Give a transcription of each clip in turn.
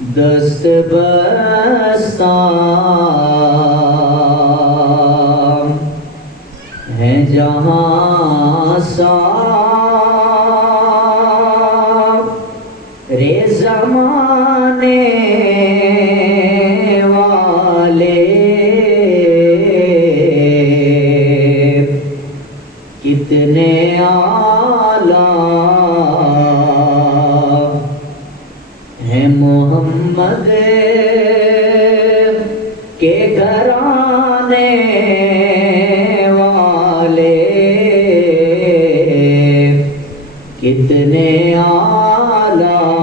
دست بستہ ہے جہاں سارے زمانے والے، کتنے اعلیٰ ہیں محمد کے گھرانے والے، کتنے اعلیٰ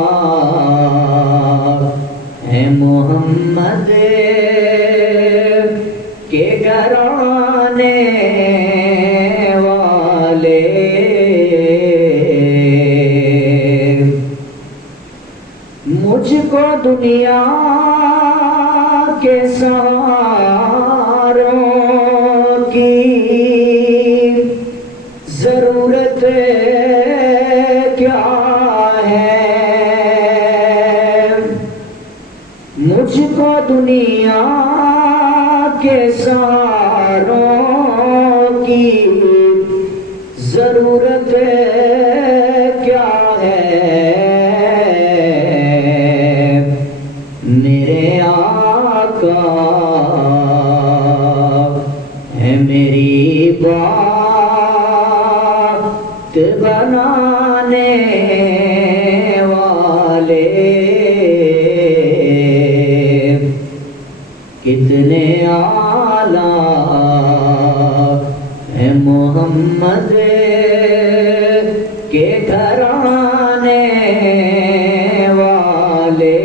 ہیں محمد کے گھرانے والے۔ مجھ کو دنیا کے سہاروں کی ضرورت کیا ہے، مجھ کو دنیا کے سہاروں کی ضرورت کیا ہے، میرے آقا ہے میری بات بنانے والے، کتنے اعلیٰ ہیں محمد کے گھرانے والے۔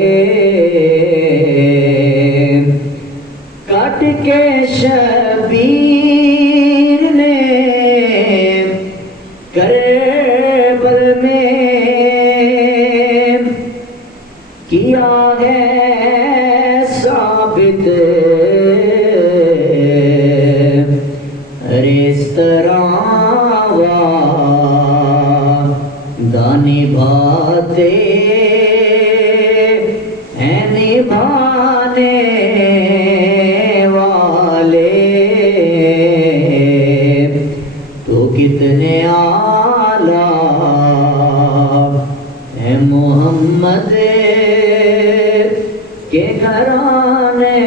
کٹ کے شبیر نے کربل میں کیا ہے ثابت، اس طرح وعدہ نبھاتے ہیں نبھانے والے، تو کتنے اعلیٰ ہیں محمد کے گھرانے